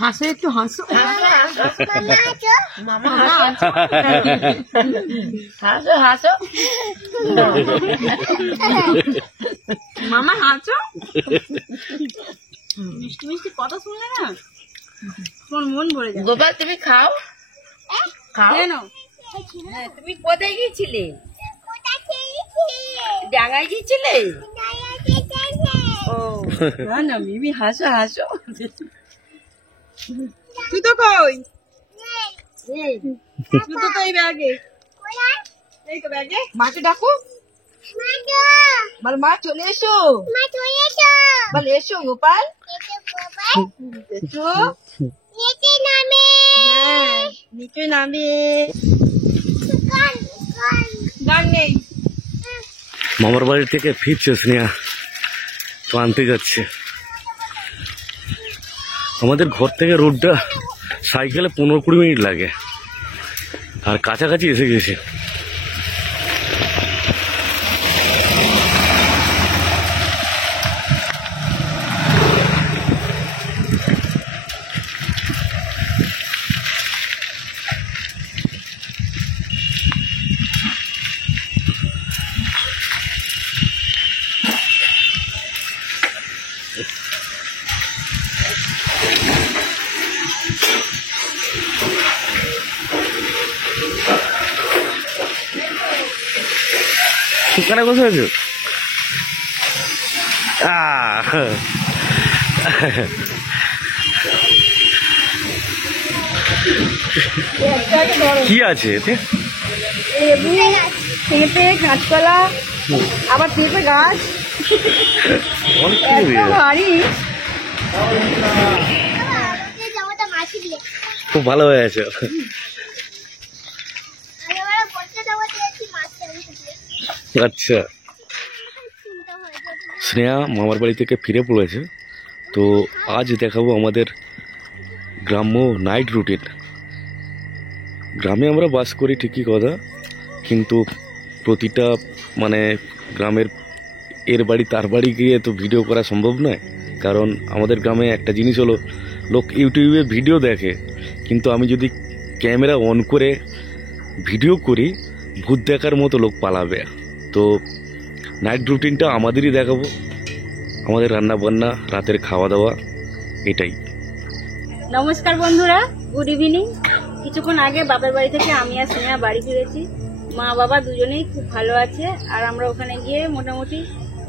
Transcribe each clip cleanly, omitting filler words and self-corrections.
হাসো একটু হাসো মামা হাসো হাসো মামা হাসো মিষ্টি মিষ্টি কথা শুনলে না তোমার মন ভরে যাবে। গোপাল তুমি খাও খাও কেন তুমি কোথায় গিয়েছিলে? ডাঙায় গিয়েছিলে? ও না না মিমি হাসো হাসো। তুই তো কই? তুই তো এই ব্যাগে। এই তো ব্যাগে। মাকে ডাকো। বল মা চলে এসো। বল এসো গোপাল। এসো। হ্যাঁ নিচে নামে। গান নেই। মামার বাড়ি থেকে ফিরছে স্নেহা, তো আনতে যাচ্ছে। আমাদের ঘর থেকে রোডটা সাইকেলে 15-20 মিনিট লাগে, আর কাছাকাছি এসে গেছে। সেখানে বসে আছো? কি আছে এতে? পেঁপে কাঁচকলা আবার পেঁপে গাছ ভারী। খুব ভালো হয়ে আছে। আচ্ছা, স্নেহা মামার বাড়ি থেকে ফিরে পড়েছে, তো আজ দেখাবো আমাদের গ্রাম্য নাইট রুটিন। গ্রামে আমরা বাস করি ঠিকই কথা, কিন্তু প্রতিটা মানে গ্রামের এর বাড়ি তার বাড়ি গিয়ে তো ভিডিও করা সম্ভব নয়। কারণ আমাদের গ্রামে একটা জিনিস হলো, লোক ইউটিউবে ভিডিও দেখে, কিন্তু আমি যদি ক্যামেরা অন করে ভিডিও করি ভূত দেখার মতো লোক পালাবে। তো নাইট রুটিনটা আমাদেরই দেখাবো, আমাদের রান্না বান্না, রাতের খাওয়া দাওয়া, এটাই। নমস্কার বন্ধুরা, গুড ইভিনিং। কিছুক্ষণ আগে বাবার বাড়ি থেকে আমি আর স্নেহা বাড়ি ফিরেছি। মা বাবা দুজনেই খুব ভালো আছে, আর আমরা ওখানে গিয়ে মোটামুটি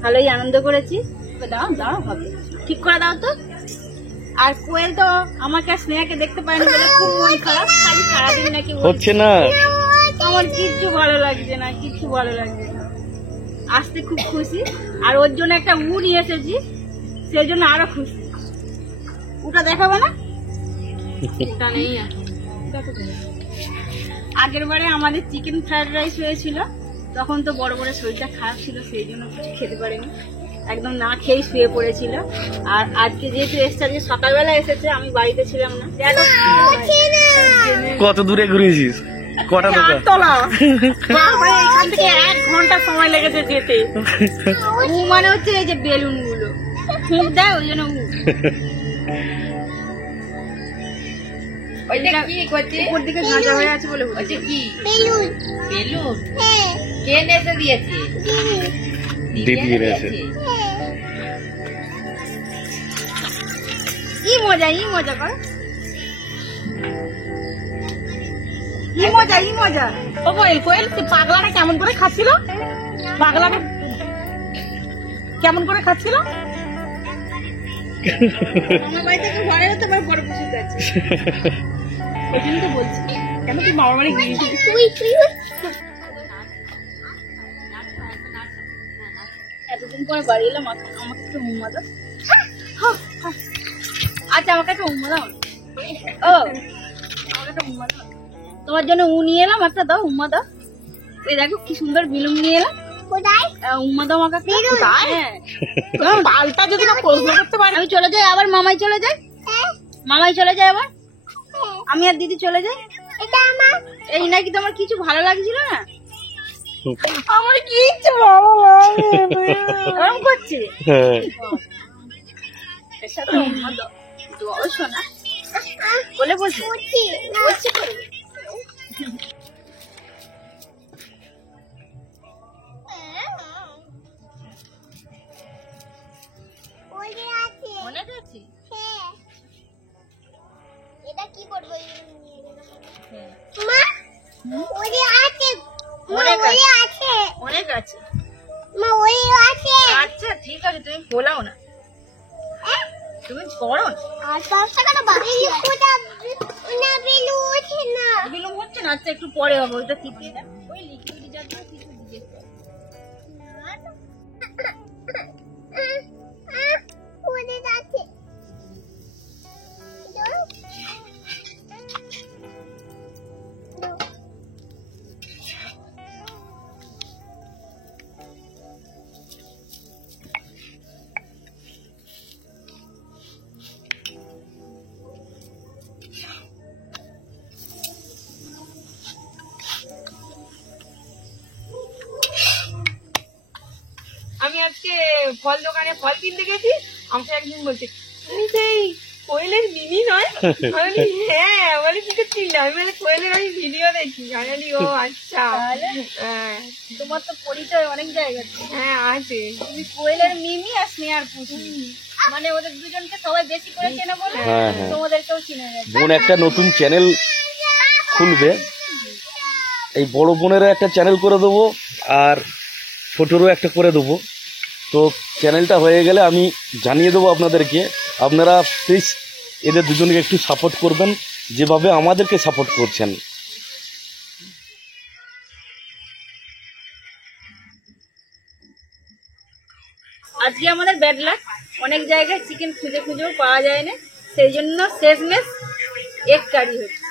ভালোই আনন্দ করেছি। দাও দাও হবে, ঠিক করে দাও তো। আর কোয়েল তো আমাকে আর স্নেহাকে দেখতে পায়নি বলে খুব মন খারাপ, খালি সারাদিন নাকি হচ্ছে না। আমার কিচ্ছু ভালো লাগছে না, কিচ্ছু ভালো লাগছে না। আসতে খুব খুশি, আর ওর জন্য একটা নিয়ে এসেছি, সেই জন্য আরো খুশি। ওটা দেখাবো না? ওটা নেই। আগের বারে আমাদের চিকেন ফ্রাইড রাইস হয়েছিল, তখন তো বড় বড় শরীরটা খারাপ ছিল, সেই জন্য কিছু খেতে পারিনি, একদম না খেয়ে শুয়ে পড়েছিল। আর আজকে যেহেতু এসছে, আজকে সকালবেলা এসেছে, আমি বাড়িতে ছিলাম না। কত দূরে ঘুরেছিস? কটা তলা এখান থেকে 1 ঘন্টা সময় লেগেছে যেতে। মানে হচ্ছে এই যে বেলুন গুলো ফুঁক দেয়, ওই জন্য উপর দিকে গাঁজা হয়ে আছে বলে কি বেলুন। বেলুন কে এসে দিয়েছে? দিদি এসে। ই মজা কর, ই মজা। ও কোয়েল পাগলাটা কেমন করে খাচ্ছিল? পাগলাটা কেমন করে খাচ্ছিল? আমার বাড়ি থেকে ঘরে হতে পারে, বড় পুষি যাচ্ছে, ওই জন্য তো বলছি। কেন তুই মামার বাড়ি গিয়েছিস? এতদিন পরে বাড়ি এলাম, আমাকে একটু উম্মা দাও। আচ্ছা আমাকে একটা উম্মা দাও। ও আমাকে একটা উম্মা দাও, তোমার জন্য নিয়ে এলাম একটা, দাও উম্মা দাও। ওই দেখো কি সুন্দর বেলুন নিয়ে এলাম। উম্মা দাও আমাকে। পাল্টা যদি না প্রশ্ন করতে পারি, আমি চলে যাই, আবার মামাই চলে যায়। মামাই চলে যায় আবার, আমি আর দিদি চলে যাই। এই নাকি তোমার কিছু ভালো লাগছিল না? আমার কিচ্ছু ভালো লাগে করছে। বড় সোনা বলে বলছি বলছি করবে। অনেক আছে। এটা কি করবো? হ্যাঁ। মা ওরে আছে, অনেক ওরে আছে। আছে, অনেক আছে। মা ওরে আছে। আচ্ছা ঠিক আছে, তুমি ফোলাও না, তুমি করো না। আর 5 টাকা তো বাকি আছে। না বিলু আছে না। বিলম্ব হচ্ছে না, আচ্ছা একটু পরে হবে, ওইটা চিপিয়ে দাও। ওই লিকুইড জাতীয় কিছু দিয়ে দাও। ওরে আছে। আমি আজকে ফল দোকানে ফল কিনতে গেছি, আমাকে একদিন বলছে তুমি সেই কোয়েলের মিনি নয়? আমি বলি হ্যাঁ, বলে কিন্তু চিনি। আমি বলে কোয়েলের আমি ভিডিও দেখি। আমি বলি ও আচ্ছা। হ্যাঁ তোমার তো পরিচয় অনেক জায়গাতে। হ্যাঁ আছে। তুমি কোয়েলের মিমি আর স্নেহার পুষি, মানে ওদের দুজনকে সবাই বেশি করে চেনে বলে হ্যাঁ, হ্যাঁ। তোমাদেরকেও চিনে গেছে। বোন একটা নতুন চ্যানেল খুলবে, এই বড় বোনেরও একটা চ্যানেল করে দেবো আর ছোটোরও একটা করে দেবো। তো চ্যানেলটা হয়ে গেলে আমি জানিয়ে দেবো আপনাদেরকে, আপনারা প্লিজ এদের দুজনকে একটু সাপোর্ট করবেন যেভাবে আমাদেরকে সাপোর্ট করছেন। আজকে আমাদের ব্যাড লাক, অনেক জায়গায় চিকেন খুঁজে খুঁজেও পাওয়া যায় না, সেই জন্য শেষমেশ এগ কারি হচ্ছে।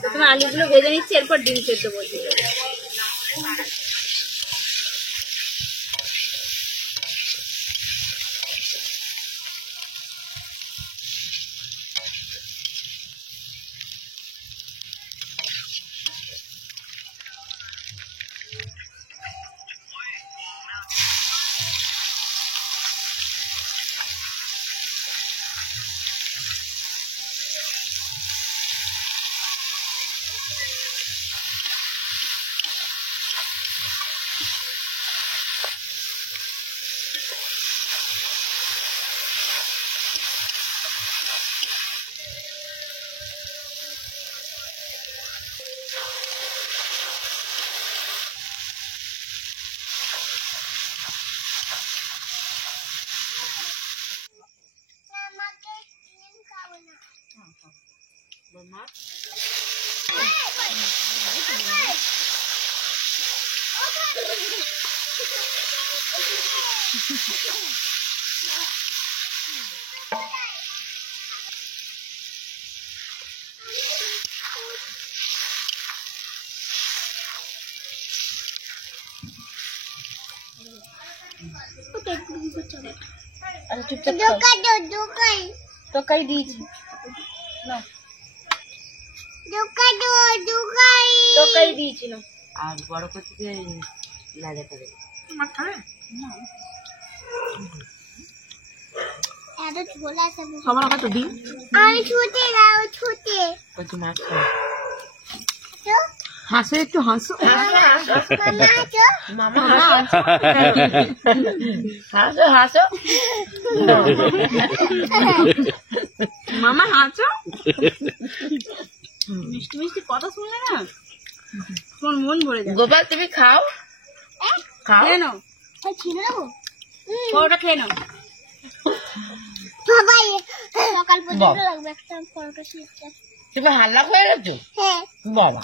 প্রথমে আলুগুলো ভেজে নিচ্ছি, এরপর ডিম সেদ্ধ বলছি। আমাকে ডিম খাবো না। আচ্ছা চুপচাপ খাও। দোকান তরকারি দিয়েছি, নাও। তরকারি দিয়েছি, নাও। আর বড় করতে লাগা করে এত ঝোল আছে। সবার কত দিন আমি ছুটে যাও ছুটে। কত মাছ খাও। হাসো একটু হাসো। মামা মামা আছো? হাসো হাসো। মামা হাসো। মিষ্টি মিষ্টি কথা শুনলে না তোমার মন ভরে যায়। গোপাল তুমি খাও খাও। খেয়ে নাও, ছিল না গো? পরোটা খেয়ে নাও। সবাই সকাল পর্যন্ত লাগবে একটা পরোটা শিখতে। তুমি হাল্লা হয়ে গেছো? হ্যাঁ। বাবা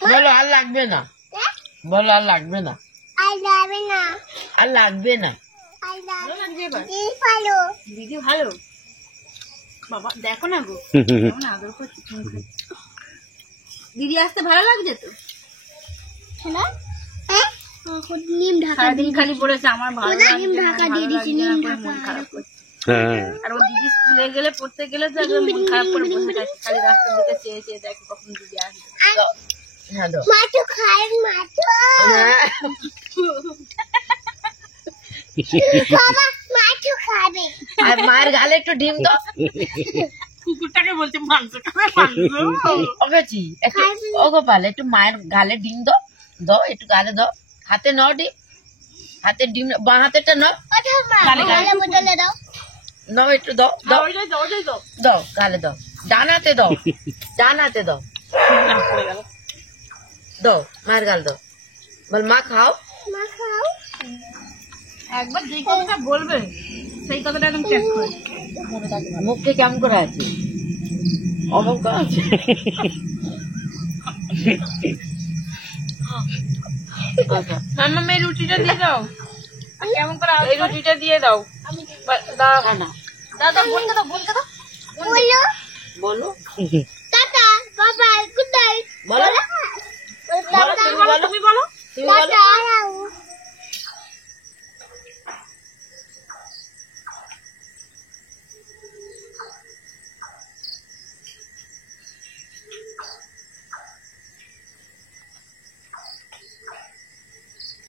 বলো আর লাগবে না, বলো আর লাগবে না, আর যাবে না। আর লাগবে না। আর ভালো যাবে লাগছে এবার? এই ভালো। দিদি ভালো, বাবা দেখো না গো কেমন আদর করছে। দিদি আসতে ভালো লাগছে তো? হ্যালো? হ্যাঁ? নিম ঢাকা সারাদিন খালি বলেছে আমার ভালো ওটা লাগছে নিম না, ঢাকা ভালো দিয়ে দিছি, লাগছে না নিম করে ঢাকা। মন খারাপ করছে। হ্যাঁ, আর ও দিদি স্কুলে গেলে পড়তে গেলে তো একদম মন খারাপ করে বসে থাকে, খালি রাস্তার দিকে চেয়ে চেয়ে দেখে কখন দিদি আসবে। হ্যাঁ দাও। মাছও খায় মাছও। বাবা মাছও খাবে। আর মায়ের গালে একটু ডিম দাও। কুকুরটাকে বলছে মাংস খাবে, মাংস। ওকেছি একটু, ও গোপাল একটু মায়ের গালে ডিম দাও, দাও একটু গালে দাও। হাতে নাও ডিম, হাতে ডিম, বাঁ হাতেরটা নাও, ওটা মা গালে গালে গালে বদলে দাও। নাও একটু দাও, দাও ওইটাই দাও, ওইটাই দাও। দাও, গালে দাও, ডান হাতে দাও, ডান হাতে দাও, না, পড়ে গেল। দাও মায়ের গাল দাও। বল মা খাও। মা খাও। একবার যে কথাটা বলবে সেই কথাটা একদম চেক করে। মুখটা কেমন করে আছে, অমন করে আছে। আচ্ছা, মাম্মা এই রুটিটা দিয়ে দাও, কেমন করে এই রুটিটা দিয়ে দাও। দাও না না দাদা বলতে দাও, বলতে দাও। বলো বলো, টাটা বাবা গুড নাইট। বলো টাটা বলো, তুমি বলো, তুমি বলো। তুমি বলো। টাটা